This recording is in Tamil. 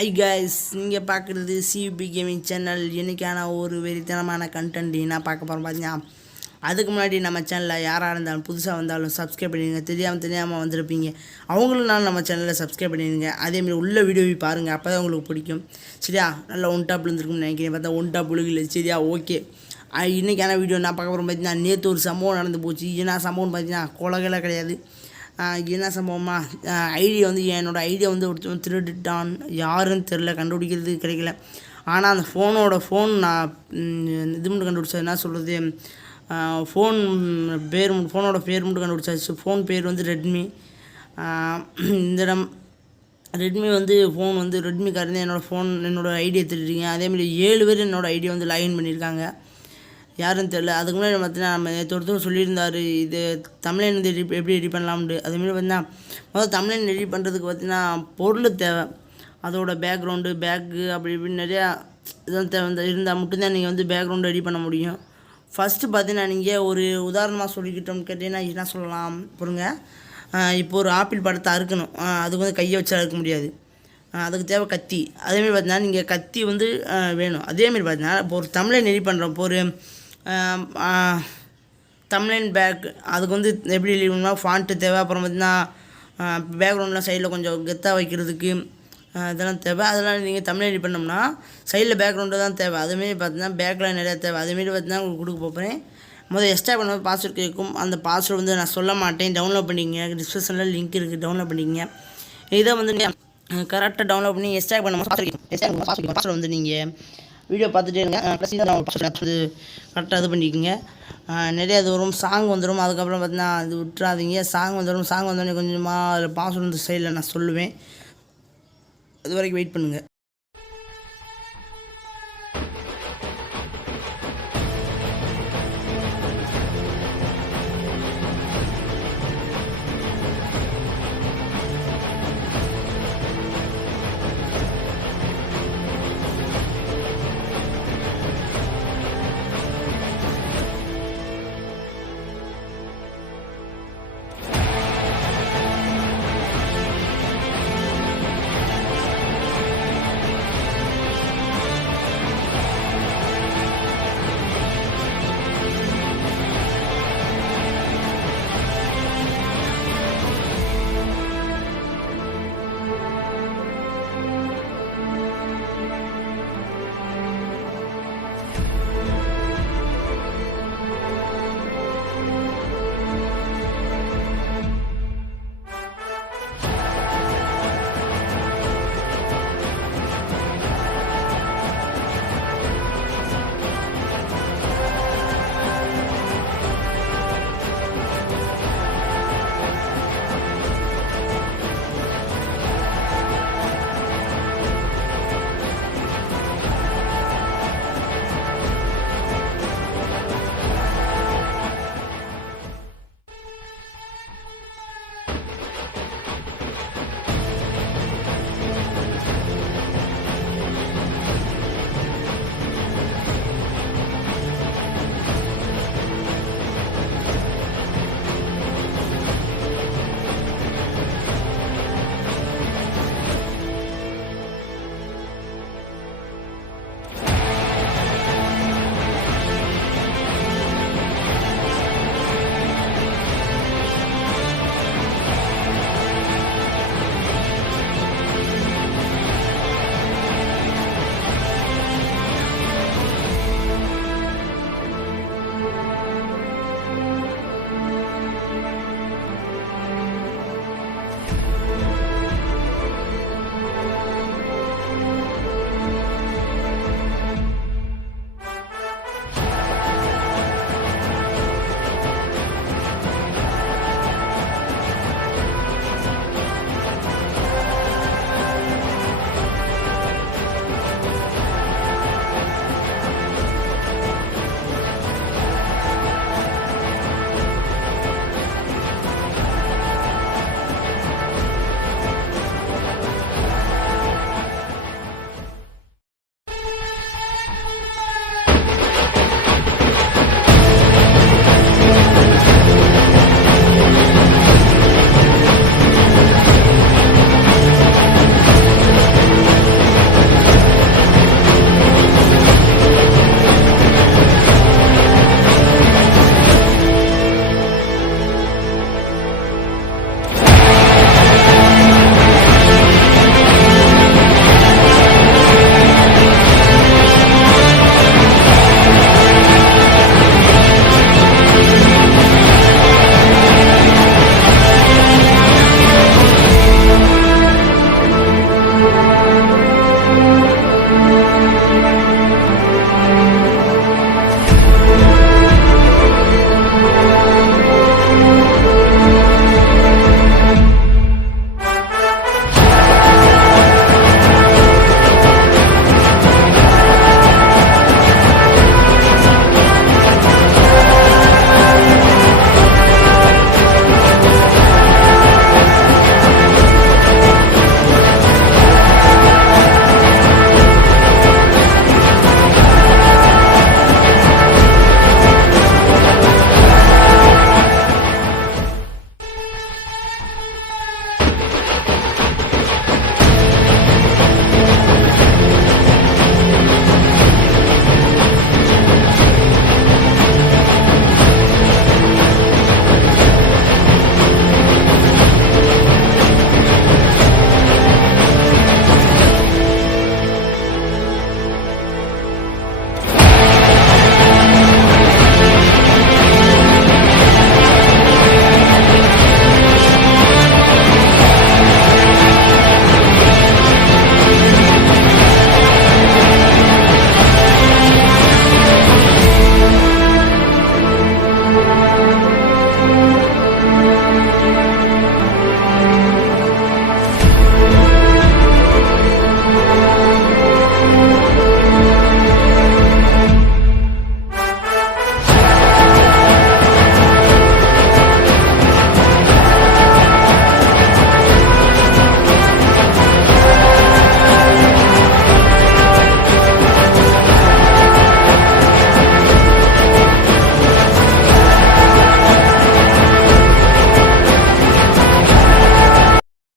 ஐ கைஸ், நீங்கள் பார்க்குறது சிபி கேமிங் சேனல். இன்றைக்கான ஒரு வெறித்தனமான கண்டென்ட் என்ன பார்க்க போகிறோம் பார்த்தீங்கன்னா, அதுக்கு முன்னாடி நம்ம சேனலில் யாராக இருந்தாலும் புதுசாக வந்தாலும் சப்ஸ்கிரைப் பண்ணிடுங்க. தெரியாமல் வந்திருப்பீங்க, அவங்களும் நம்ம சேனலில் சப்ஸ்கிரைப் பண்ணிடுங்க. அதேமாதிரி உள்ள வீடியோவை பாருங்கள், அப்போ தான் உங்களுக்கு பிடிக்கும். சரியா? நல்லா ஒன் டாப் விழுந்துருக்குன்னு நினைக்கிறேன். பார்த்தா ஒன் டாப் விழுகல. சரியா? ஓகே. இன்றைக்கான வீடியோ என்ன பார்க்க போகிறோம் பார்த்தீங்கன்னா, நேற்று ஒரு சம்பவம் நடந்து போச்சு. என்ன சம்பவம்னு பார்த்தீங்கன்னா, கொலைகளை கிடையாது. என்ன சம்பவமா, ஐடியா வந்து என்னோடய ஐடியா வந்து ஒருத்தன் திருடிட்டான். யாருன்னு தெரில, கண்டுபிடிக்கிறது கிடைக்கல. ஆனால் அந்த ஃபோன் நான் இது மட்டும் கண்டுபிடிச்சது. என்ன சொல்கிறது, ஃபோனோட பேர் மட்டும் கண்டுபிடிச்சாச்சு. ஃபோன் பேர் வந்து ரெட்மி. இந்த இடம் ரெட்மி வந்து ஃபோன் வந்து ரெட்மிக்காரந்து என்னோடய ஐடியா திருடுறீங்க. அதேமாதிரி 7 பேர் என்னோடய ஐடியா வந்து லாகின் பண்ணியிருக்காங்க. யாருன்னு தெரில. அதுக்கு முன்னாடி பார்த்தீங்கன்னா, நம்ம ஒருத்தர் சொல்லியிருந்தார், இது தமிழன் வந்து எப்படி எடிட் பண்ணலாம்னு. அதுமாரி பார்த்தீங்கன்னா, முதல்ல தமிழன் எடிட் பண்ணுறதுக்கு பார்த்தீங்கன்னா பொருள் தேவை. அதோட பேக்ரவுண்டு, பேக்கு அப்படி இப்படின்னு நிறையா இதெல்லாம் தேவை. இருந்தால் மட்டும்தான் நீங்கள் வந்து பேக்ரவுண்டு எடிட் பண்ண முடியும். ஃபஸ்ட்டு பார்த்தீங்கன்னா, நீங்கள் ஒரு உதாரணமாக சொல்லிக்கிட்டோம்னு கேட்டிங்கன்னா என்ன சொல்லலாம் பொருங்க. இப்போ ஒரு ஆப்பிள் பழத்தை அறுக்கணும். அதுக்கு வந்து கையை வச்சு அறுக்க முடியாது. அதுக்கு தேவை கத்தி. அதேமாரி பார்த்தீங்கன்னா, நீங்கள் கத்தி வந்து வேணும். அதேமாரி பார்த்தீங்கன்னா, இப்போ ஒரு தமிழன் எடிட் பண்ணுறோம். இப்போ ஒரு தம்ப்நெயில் பேக், அதுக்கு வந்து எப்படி எழுதணும்னா ஃபாண்ட்டு தேவை. அப்புறம் பார்த்திங்கன்னா பேக்ரவுண்ட்லாம் சைடில் கொஞ்சம் கெத்தாக வைக்கிறதுக்கு இதெல்லாம் தேவை. அதெல்லாம் நீங்கள் தம்ப்நெயில் எடிட் பண்ணோம்னா சைடில் பேக்ரவுண்டு தான் தேவை. அதுமாரி பார்த்தீங்கன்னா பேக்லாம் நிறையா தேவை. அதேமாரி பார்த்தீங்கன்னா உங்களுக்கு கொடுக்க போகிறேன். முதல்ல எக்ஸ்ட்ரா பண்ணும்போது பாஸ்வேர்டு கேட்கும். அந்த பாஸ்வேர்டு வந்து நான் சொல்ல மாட்டேன். டவுன்லோட் பண்ணிக்கங்க. டிஸ்கிரிப்ஷனில் லிங்க் இருக்குது, டவுன்லோட் பண்ணிக்கங்க. இதை வந்து கரெக்டாக டவுன்லோட் பண்ணி எக்ஸ்ட்ரா பண்ணும்போது பாஸ்வேர்டு வந்து நீங்கள் வீடியோ பார்த்துட்டே இருங்க. ப்ளஸ் வந்து கரெக்டாக இது பண்ணிக்கோங்க. நிறையா இது வரும், சாங் வந்துடும். அதுக்கப்புறம் பார்த்தீங்கன்னா இது விட்டுறாதீங்க. சாங் வந்துடும். சாங் வந்தோடனே கொஞ்சமாக அதில் பாஸ்வேர்டு வந்து சைடில் நான் சொல்லுவேன். அது வரைக்கும் வெயிட் பண்ணுங்கள்.